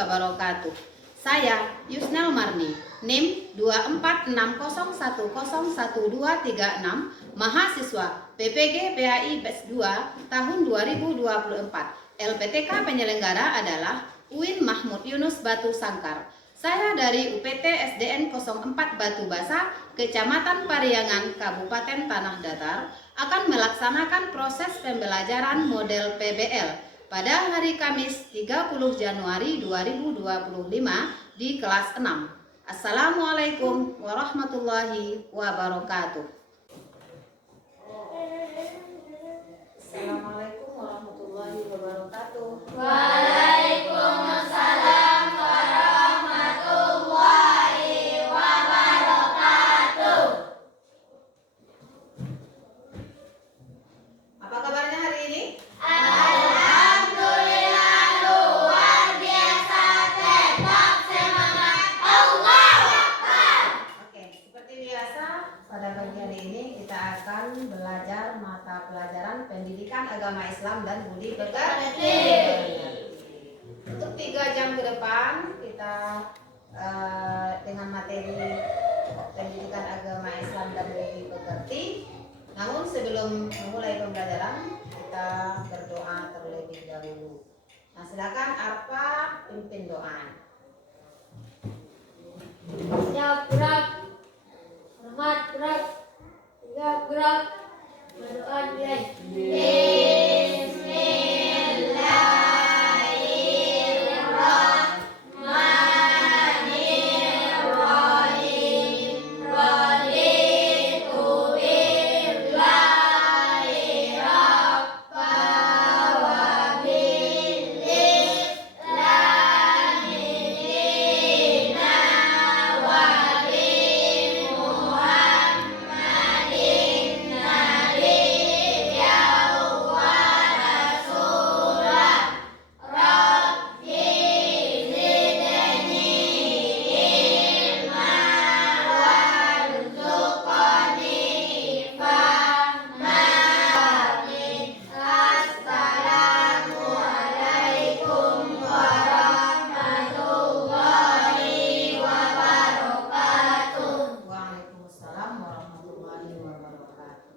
wabarakatuh. Saya Yusnel Marni, NIM 24601011236, mahasiswa PPG PAI BES 2 tahun 2024. LPTK penyelenggara adalah UIN Mahmud Yunus Batu Sangkar. Saya dari UPT SDN 04 Batu Basa, Kecamatan Pariangan, Kabupaten Tanah Datar, akan melaksanakan proses pembelajaran model PBL pada hari Kamis 30 Januari 2025 di kelas 6. Assalamualaikum warahmatullahi wabarakatuh. Assalamualaikum warahmatullahi wabarakatuh. Waalaikumsalam warahmatullahi wabarakatuh. Apa kabarnya hari ini? Alhamdulillah luar biasa, tetap semangat, Allahu Akbar. Oke, seperti biasa pada pagi hari ini kita akan belajar mata pelajaran pendidikan agama Islam dan budi pekerti. Untuk 3 jam ke depan kita dengan materi pendidikan agama Islam dan budi pekerti. Namun sebelum memulai pembelajaran kita berdoa terlebih dahulu. Nah, silakan Arfa pimpin doa. Siap gerak, hormat gerak, tegak gerak, berdoa dimulai. Bismillahirrahmanirrahim. Raditu billahi rabba wa bil islami dina wa bi Muhammadin nabiyyan wa rasulah. Rabbi zidni ilma warzuqni fahma. Assalamualaikum warahmatullahi wabarakatuh. Waalaikumsalam warahmatullahi wabarakatuh.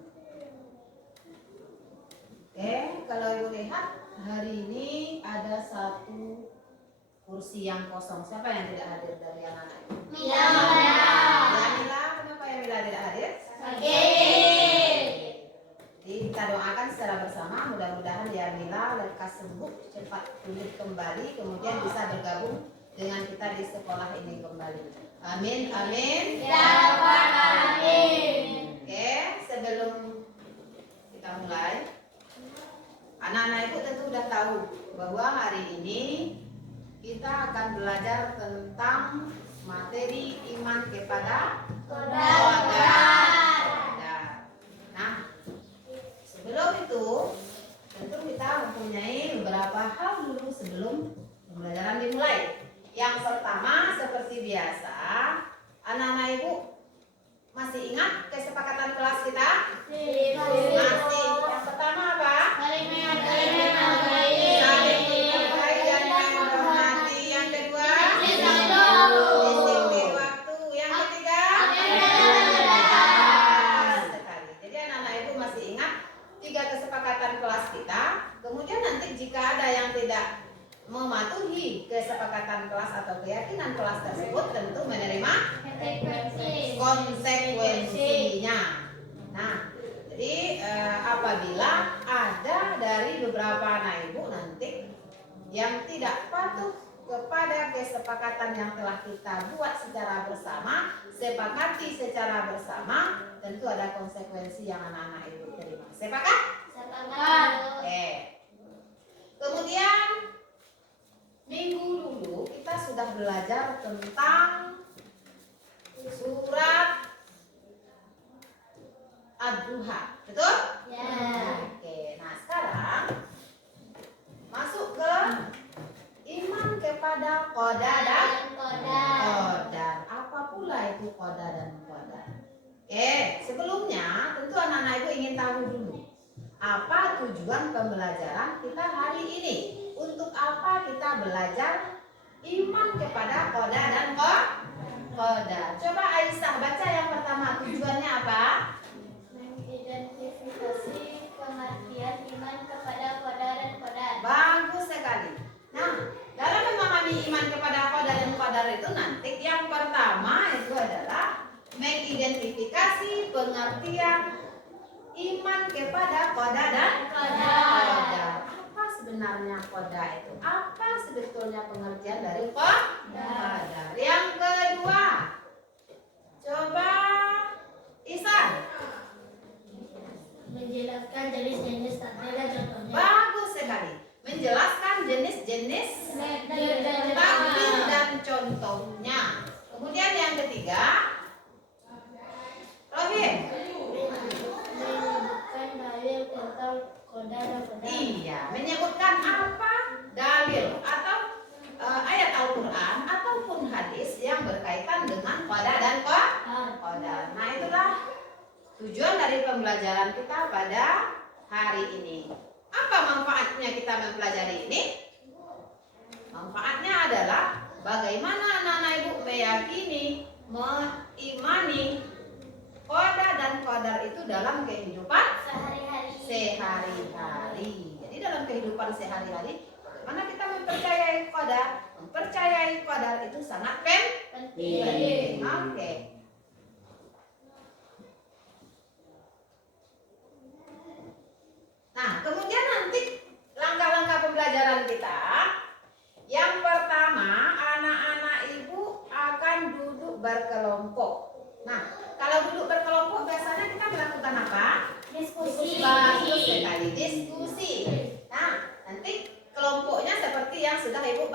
Oke, kalau Ibu lihat hari ini ada 1 kursi yang kosong. Siapa yang tidak hadir dari anak-anak Ibu? Yamila, kenapa Yamila tidak hadir? Jadi kita doakan secara bersama, mudah-mudahan Yamila lekas sembuh, cepat pulih kembali, kemudian bisa bergabung dengan kita di sekolah ini kembali. Amin, amin. Ya Rabbal Alamin. Oke, sebelum kita mulai, anak-anak Ibu tentu sudah tahu bahwa hari ini kita akan belajar tentang materi iman kepada qadar. Nah, sebelum itu tentu kita mempunyai beberapa hal dulu sebelum pembelajaran dimulai. Yang pertama, seperti biasa, anak-anak Ibu masih ingat kesepakatan kelas kita? Masih. Yang pertama apa? Saling menghargai dan menghormati. Yang kedua, disiplin waktu. Yang ketiga, sekali. Jadi anak-anak Ibu masih ingat 3 kesepakatan kelas kita. Kemudian nanti jika ada yang tidak mematuhi kesepakatan kelas atau keyakinan kelas tersebut, tentu menerima konsekuensinya. Nah, jadi apabila ada dari beberapa anak Ibu nanti yang tidak patuh kepada kesepakatan yang telah kita buat secara bersama, sepakati secara bersama, tentu ada konsekuensi yang anak-anak Ibu terima. Sepakat? Oke. Kemudian minggu dulu kita sudah belajar tentang surat Ad-Duha, betul? Oke, nah sekarang masuk ke iman kepada qadar dan qadar. Apa pula itu qadar dan qadar? Oke, sebelumnya tentu anak-anak Ibu ingin tahu dulu apa tujuan pembelajaran kita hari ini. Untuk apa kita belajar iman kepada qada dan qadar. Coba Aisyah baca yang pertama, tujuannya apa? Mengidentifikasi pengertian iman kepada qada dan qadar. Bagus sekali. Nah, dalam memahami iman kepada qada dan qadar itu nanti yang pertama itu adalah mengidentifikasi pengertian iman kepada qada dan qadar. Apa sebenarnya qada itu? Apa sebetulnya pengertian dari qadar? Yang kedua, coba Isan. Menjelaskan jenis-jenis takdir dan contohnya. Bagus sekali. Menjelaskan jenis-jenis takdir dan contohnya. Kemudian yang ketiga, Rohim. Menyebutkan dalil tentang qada dan qadar. Iya, menyebutkan apa dalil atau ayat Al-Quran ataupun hadis yang berkaitan dengan qada dan qadar. Nah, itulah tujuan dari pembelajaran kita pada hari ini. Apa manfaatnya kita mempelajari ini? Manfaatnya adalah bagaimana anak-anak ibu meyakini, mengimani qada dan qadar itu dalam kehidupan sehari-hari. Jadi dalam kehidupan sehari-hari, bagaimana kita mempercayai qadar? Mempercayai qadar itu sangat penting. Oke. Nah, kemudian nanti langkah-langkah pembelajaran kita. Yang pertama, anak-anak ibu akan duduk berkelompok. Nah, kalau duduk berkelompok biasanya kita melakukan apa? Diskusi. Bagus sekali, diskusi. Nah, nanti kelompoknya seperti yang sudah ibu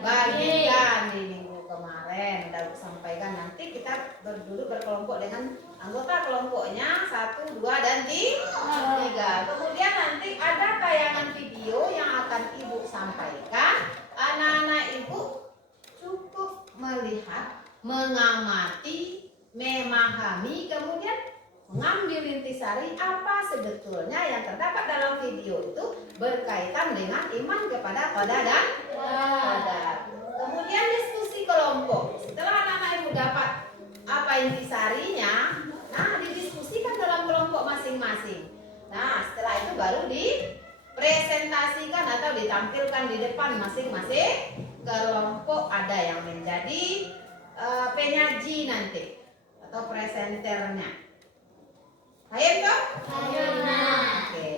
bagikan di minggu kemarin. Sudah sampaikan, nanti kita duduk berkelompok dengan anggota kelompoknya 1, 2, dan 3. Kemudian nanti ada tayangan video yang akan ibu sampaikan. Anak-anak ibu cukup melihat, mengamati, memahami, kemudian mengambil intisari apa sebetulnya yang terdapat dalam video itu berkaitan dengan iman kepada qada dan qadar. Kemudian diskusi kelompok. Setelah anak-anak ibu dapat apa intisarinya, nah didiskusikan dalam kelompok masing-masing. Nah, setelah itu baru dipresentasikan atau ditampilkan di depan masing-masing kelompok. Ada yang menjadi penyaji nanti atau presenternya. Ayo toh? Oke.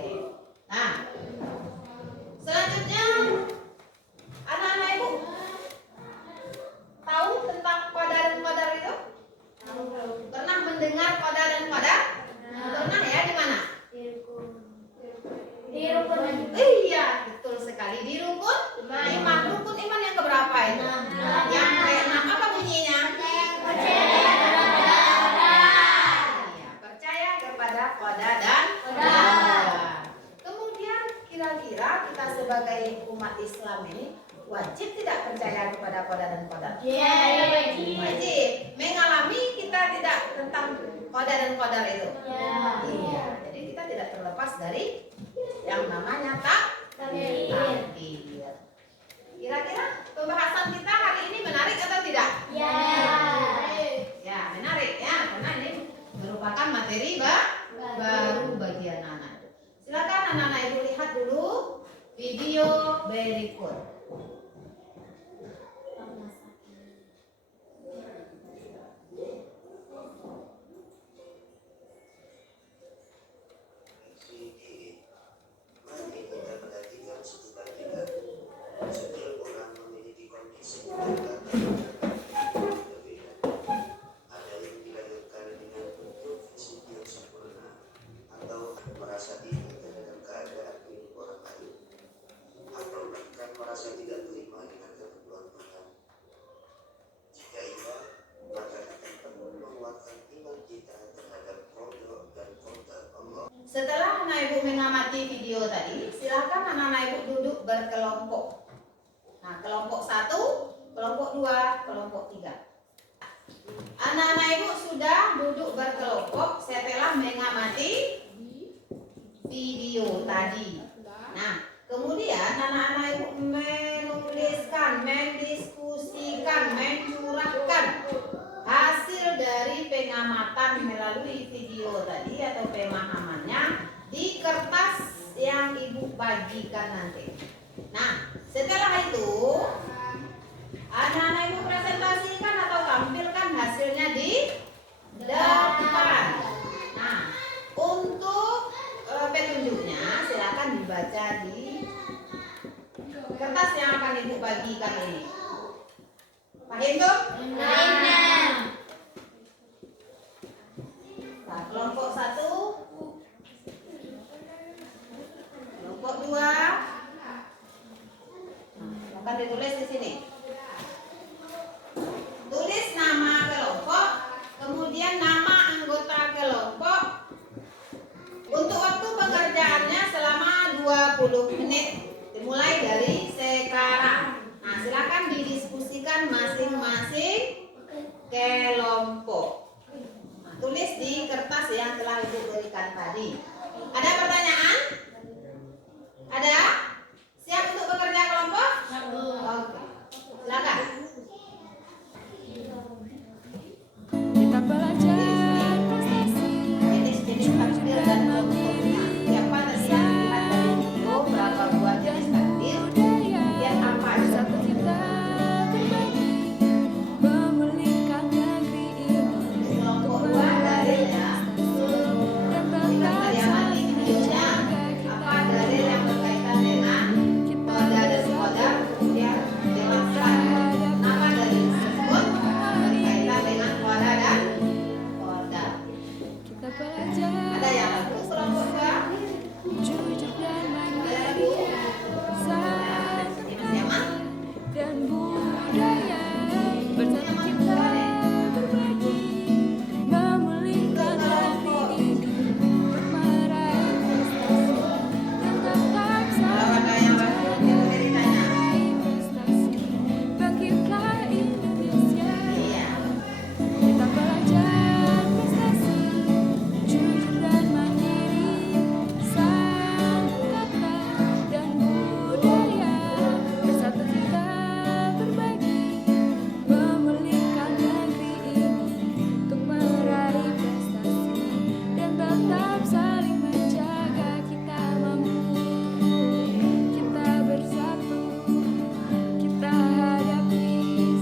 Nah, selanjutnya anak-anak ibu tahu tentang qada dan qadar itu? Pernah mendengar qada dan qadar? Pernah ya, di mana? Di rukun. Iya, betul sekali, di rukun iman. Rukun iman yang keberapa itu? Yang keenam. Apa bunyinya? Iya, percaya kepada qada dan qadar. Kemudian kira-kira kita sebagai umat Islam ini wajib tidak percaya kepada qada dan qadar? Wajib. Mengalami kita tidak tentang qada dan qadar itu. Iya. Jadi kita tidak terlepas dari yang namanya takdir. Kira-kira pembahasan kita hari ini menarik atau tidak? Ya, menarik ya, karena ini merupakan materi baru bagi anak-anak. Silakan anak-anak ibu lihat dulu video berikut. Setiap orang memiliki kondisi berbeda. Ada yang dilahirkan dengan bentuk fisik yang sempurna, atau merasa diri terhadap keadaan hidup orang lain, atau bahkan merasa tidak terima dengan ketentuan Tuhan. Jika iya, maka kita perlu menguatkan iman kita terhadap qada dan qadar Allah. Setelah anak ibu mengamati video tadi, silakan anak-anak ibu duduk berkelompok. Nah, kelompok 1, kelompok 2, kelompok 3. Anak-anak ibu sudah duduk berkelompok setelah mengamati video tadi. Nah, kemudian anak-anak ibu menuliskan, mendiskusikan tadi atau pemahamannya di kertas yang ibu bagikan nanti. Nah, setelah itu anak-anak ibu presentasikan atau tampilkan hasilnya di depan. Nah, untuk petunjuknya silakan dibaca di kertas yang akan ibu bagikan ini. Paham tuh? Nah, kelompok 1, kelompok 2, akan ditulis di sini. Tulis nama kelompok, kemudian nama anggota kelompok. Untuk waktu pengerjaannya selama 20 menit dimulai dari sekarang. Nah, silakan didiskusikan masing-masing kelompok. Nah, tulis di kertas yang telah ibu berikan tadi. Ada pertanyaan? Ada? Siap untuk bekerja kelompok? Oke. Silakan. Kita belajar prestasi Jenis-jenis takdir dan kelompoknya. Siapa tadi yang dilihat dari video berapa buah jenis takdir? Kemudian apa aja? kita berbagi memulihkan negeri ini Kelompok 2 dalil ya. dan Jika tetap tadi amati saling videonya, menjaga apa dalil yang berkaitan dengan koda dan koda, kemudian jelaskan kenapa dalil tersebut berkaitan dengan koda dan koda. kita belajar Ada yang lagu kelompok 2? jujur dan Ada mandiri lagu? santun Siapa? dan budaya bersatu kita berbagi memulihkan negeri ini untuk meraih prestasi dan tetap Kalau saling ada yang lagu, itu ceritanya. meraih prestasi bangkitlah Indonesia. Iya. Kita belajar prestasi jujur dan mandiri santun kata dan budaya bersatu kita berbagi memulihkan negeri ini untuk meraih prestasi dan tetap saling menjaga kita mampu kita bersatu kita hadapi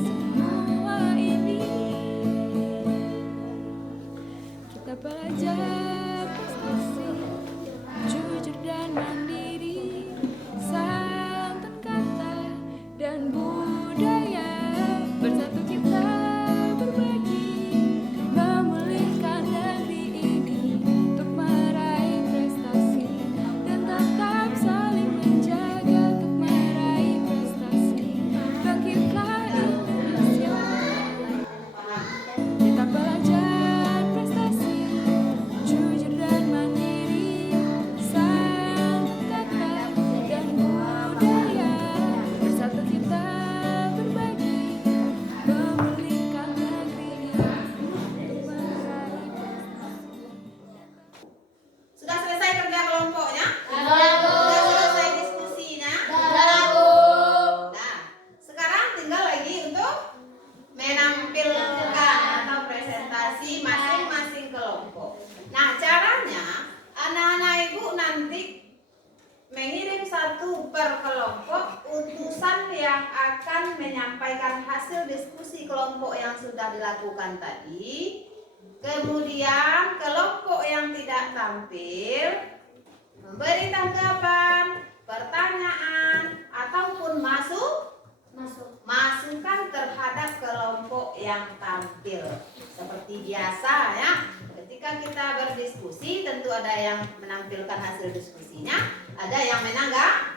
semua ini kita belajar prestasi jujur dan mandiri santun kata dan budaya bersatu kita berbagi memulihkan negeri ini untuk meraih prestasi dan tetap saling menjaga untuk meraih prestasi bangkitlah Indonesia. Kita belajar prestasi jujur dan mandiri santun kata dan budaya bersatu kita berbagi memulihkan negeri ini untuk meraih prestasi. Sudah selesai kerja kelompoknya? Sudah selesai diskusinya? Nah, sekarang tinggal lagi untuk menampilkan atau presentasi masing-masing kelompok. Nah, caranya anak-anak ibu nanti mengirim satu per kelompok utusan yang akan menyampaikan hasil diskusi kelompok yang sudah dilakukan tadi. Kemudian kelompok yang tidak tampil memberi tanggapan, pertanyaan, ataupun masukan terhadap kelompok yang tampil. Seperti biasa ya, ketika kita berdiskusi tentu ada yang menampilkan hasil diskusinya, ada yang menanggapi.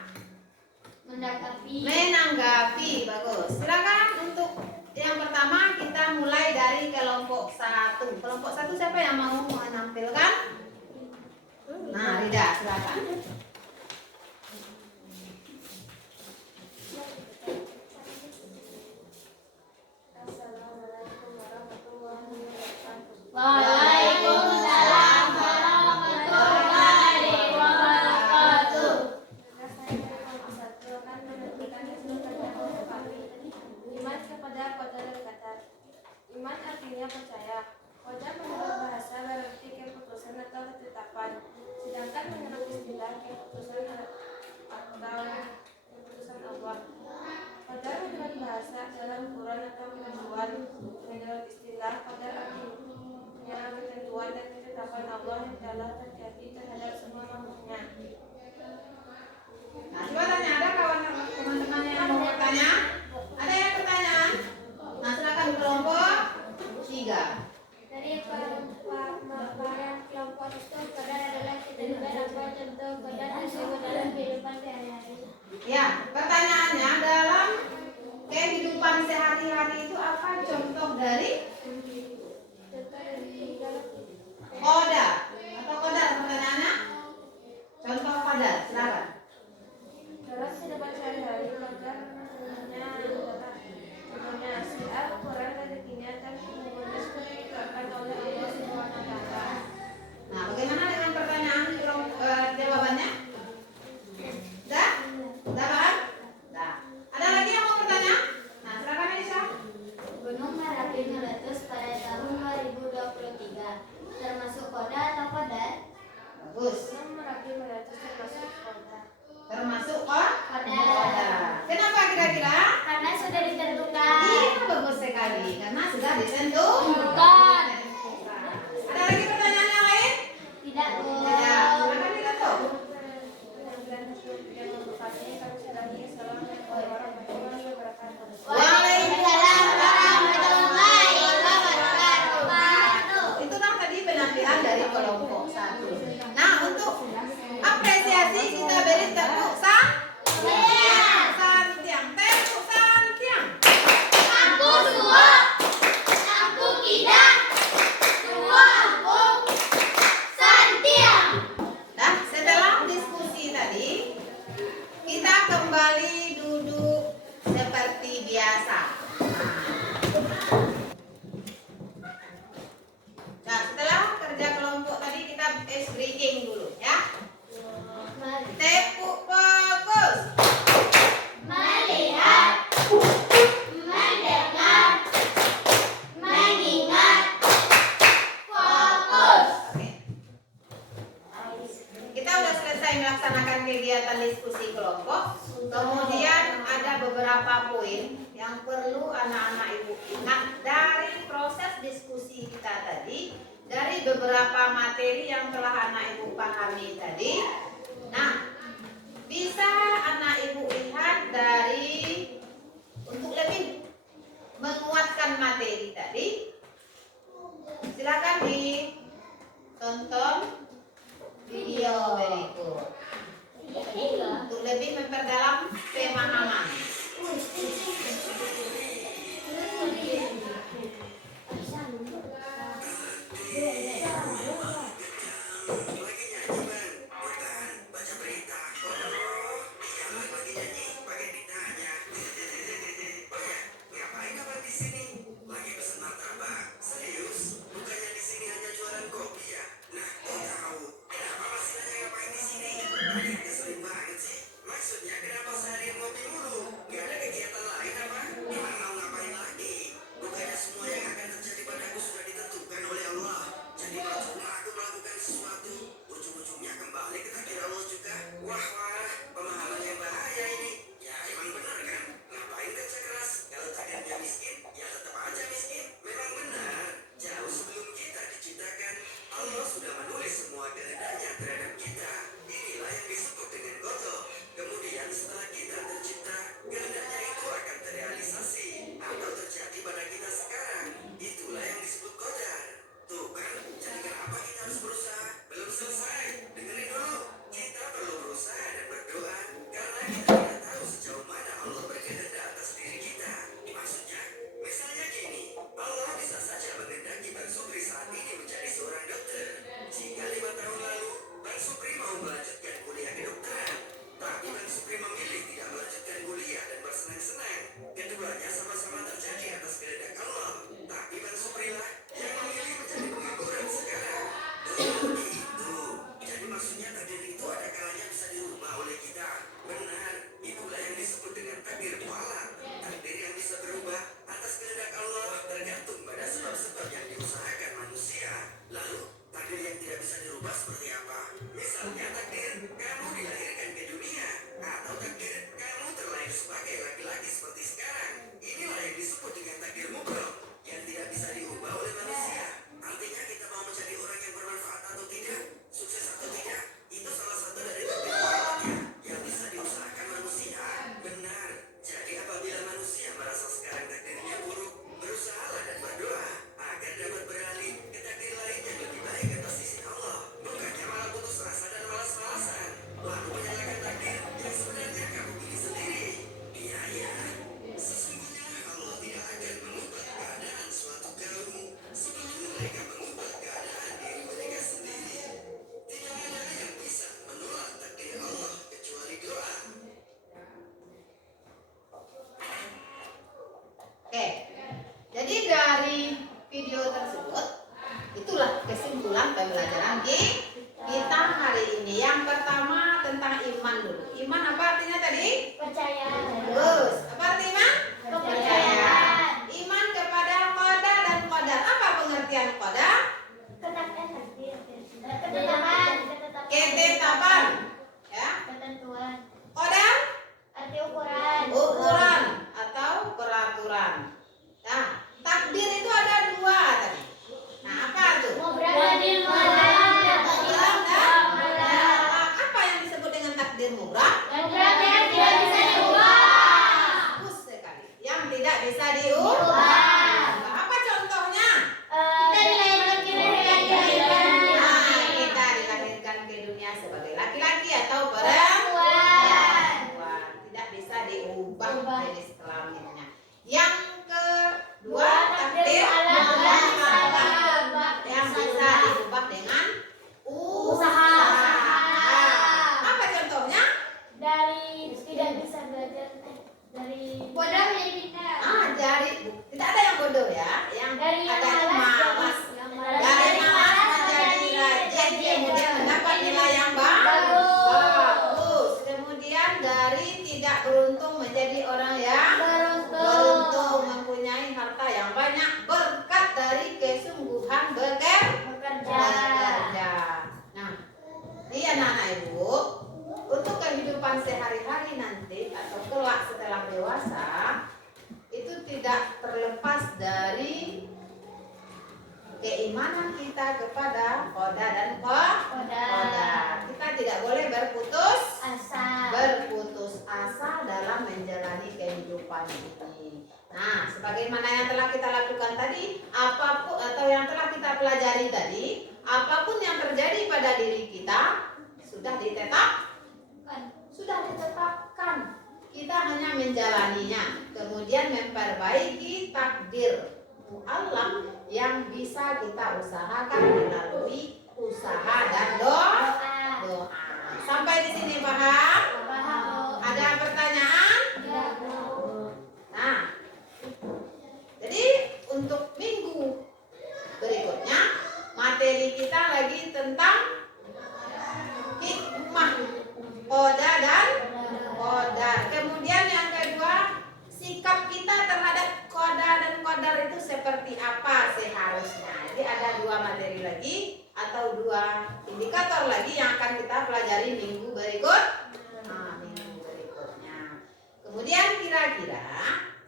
Bagus. Silakan untuk yang pertama kita mulai dari kelompok 1. Kelompok 1 siapa yang mau menampilkan? Nah, Rida, silakan. Assalamualaikum warahmatullahi wabarakatuh. Waalaikumsalam warahmatullahi wabarakatuh. Maka saya dari kelompok 1 akan menentukan hasil kerja kelompok kami. Iman kepada qadar dan qadar. Iman artinya percaya. Qadar menurut bahasa berarti keputusan atau qadar artinya ketentuan dan ketetapan Allah yang telah terjadi terhadap semua makhluknya. Nah, coba tanya, ada kawan teman-teman yang mau bertanya? Ada yang pertanyaan? Nah, silakan kelompok 3. Dari pemaparan kelompok itu qadar adalah ketentuan apa contoh qadar tersebut dalam kehidupan sehari-hari. Ya, pertanyaannya dalam kehidupan sehari-hari itu apa contoh dari qadar atau qadar pertanyaannya? Contoh qadar, silakan. Dalam kehidupan sehari-hari qadar sebenarnya adalah sebenarnya si Al-Quran rezekinya dan kemudian seperti diterapkan oleh Allah Subhanahu wa Ta'ala. Nah, bagaimana dengan pertanyaan jawabannya? Dah? Dah kan? Dah. Ada lagi yang mau bertanya? Nah, silakan Aisyah. Gunung Merapi meletus pada tahun 2023. Termasuk qadar atau qadar? Bagus. Gunung Merapi meletus termasuk qadar. Termasuk Qadar. qadar. Kenapa kira-kira? Karena sudah ditentukan. Iya, bagus sekali. Karena sudah ditentukan. Ada lagi pertanyaan yang lain? Tidak, Bu. Tidak. Silakan ditutup. Waalaikumsalam warahmatullahi wabarakatuh. Itu kan tadi penampilan dari kelompok 1. Nah, untuk apresiasi kita beri tepuk santiang. Tepuk santiang. Aku suwa, aku tidak, suwa aku santiang. Nah, setelah diskusi tadi, kita kembali duduk seperti biasa. Nah, setelah kerja kelompok tadi kita ice breaking dulu ya. Tepuk fokus. Melihat, mendengar, mengingat, fokus. Oke. Kita sudah selesai melaksanakan kegiatan diskusi kelompok. Kemudian ada beberapa poin yang perlu anak-anak ibu ingat dari proses diskusi kita tadi, dari beberapa materi yang telah anak ibu pahami tadi. Nah, bisa anak ibu lihat dari untuk lebih menguatkan materi tadi. Silakan ditonton video berikut untuk lebih memperdalam pemahaman. Baca berita, yang lagi nyanyi, pakai diubah jenis kelaminnya. Yang kedua, takdir takdir ala Allah yang bisa diubah dengan usaha. Apa contohnya? Dari tidak bisa belajar dari bodoh menjadi pintar. Dari tidak ada yang bodoh ya, yang Dari yang ada yang malas malas. Dari malas menjadi rajin, kemudian mendapat nilai yang bagus. bagus. Kemudian dari tidak beruntung menjadi orang yang beruntung, mempunyai harta yang banyak berkat dari kesungguhan bekerja. Nah, ini anak-anak ibu, untuk kehidupan sehari-hari nanti atau kelak setelah dewasa itu tidak terlepas dari keimanan kita kepada qada dan qadar. Kita tidak boleh berputus asa dalam menjalani kehidupan ini. Nah, sebagaimana yang telah kita lakukan tadi, apapun atau yang telah kita pelajari tadi, apapun yang terjadi pada diri kita sudah ditetapkan. Kita hanya menjalaninya, kemudian memperbaiki takdir Allah yang bisa kita usahakan melalui usaha dan doa. Sampai di sini paham? Ada pertanyaan? Nah, jadi untuk minggu berikutnya materi kita lagi tentang hikmah qada dan qadar. Kemudian yang kedua, sikap kita terhadap qada dan qadar itu seperti apa seharusnya. Jadi ada 2 materi lagi atau 2 indikator lagi yang akan kita pelajari minggu berikutnya. Kemudian kira-kira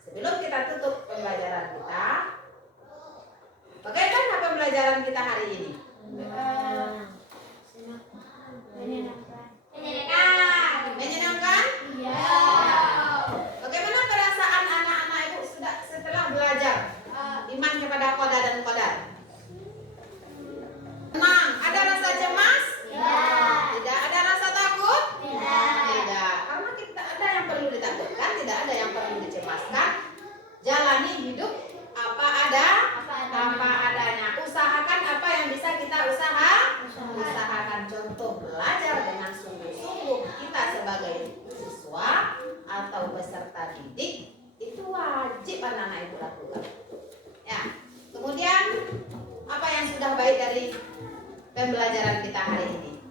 sebelum kita tutup pembelajaran kita, bagaimana pembelajaran kita hari ini? Menyenangkan? Iya. Bagaimana perasaan anak-anak ibu setelah belajar iman kepada qada dan qadar? Tenang. Ada rasa cemas? Tidak ada rasa takut? Tidak. Karena kita ada yang perlu ditakutkan, tidak ada yang perlu dicemaskan. Jalani hidup apa adanya. Usahakan apa yang bisa kita usahakan. Contoh, belajar dengan sungguh-sungguh. Kita sebagai siswa atau peserta didik itu wajib anak-anak ibu lakukan. Ya. Kemudian apa yang sudah baik dari pembelajaran kita hari ini?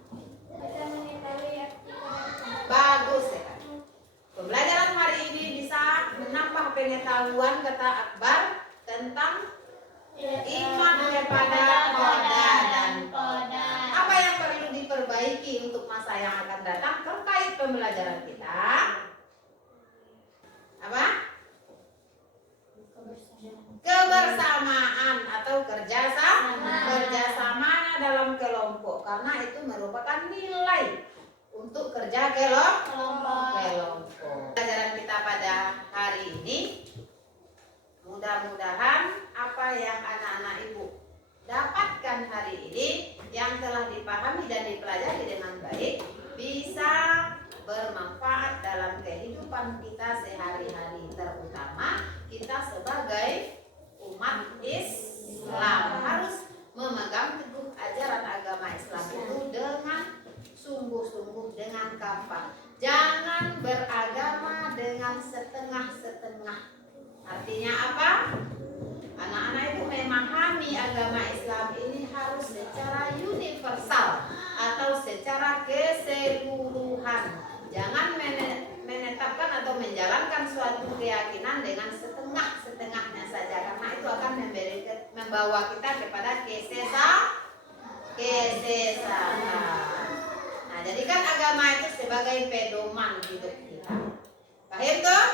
Kita mengetahui arti Bagus sekali. Pembelajaran hari ini bisa menambah pengetahuan kata Akbar tentang iman kepada qada dan qadar. Apa yang perlu diperbaiki untuk masa yang akan datang terkait pembelajaran kita? Apa? Kebersamaan atau kerjasamanya dalam kelompok, karena itu merupakan nilai untuk kerja kelompok. Pelajaran kita pada hari ini, mudah-mudahan apa yang anak-anak ibu dapatkan hari ini yang telah dipahami dan dipelajari dengan baik bisa bermanfaat dalam kehidupan kita sehari-hari, terutama kita sebagai umat Islam harus memegang teguh ajaran agama Islam itu dengan sungguh-sungguh, dengan kapal. Jangan beragama dengan setengah-setengah. Artinya apa? Anak-anak itu memahami agama Islam ini harus secara universal atau secara keseluruhan. Jangan menetapkan atau menjalankan suatu keyakinan dengan setengah-setengahnya saja, karena itu akan membawa kita kepada kesesatan. Nah, jadikan agama itu sebagai pedoman hidup kita. Paham tuh?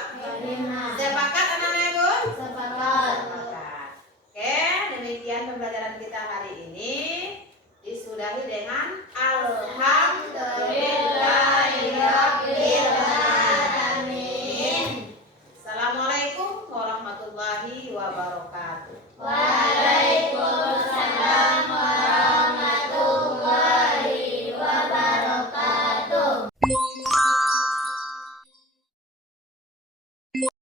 Sepakat anak-anak ibu? Sepakat. Oke, demikian pembelajaran kita hari ini. Disudahi dengan Alhamdulillahirrahmanirrahim. Assalamualaikum warahmatullahi wabarakatuh.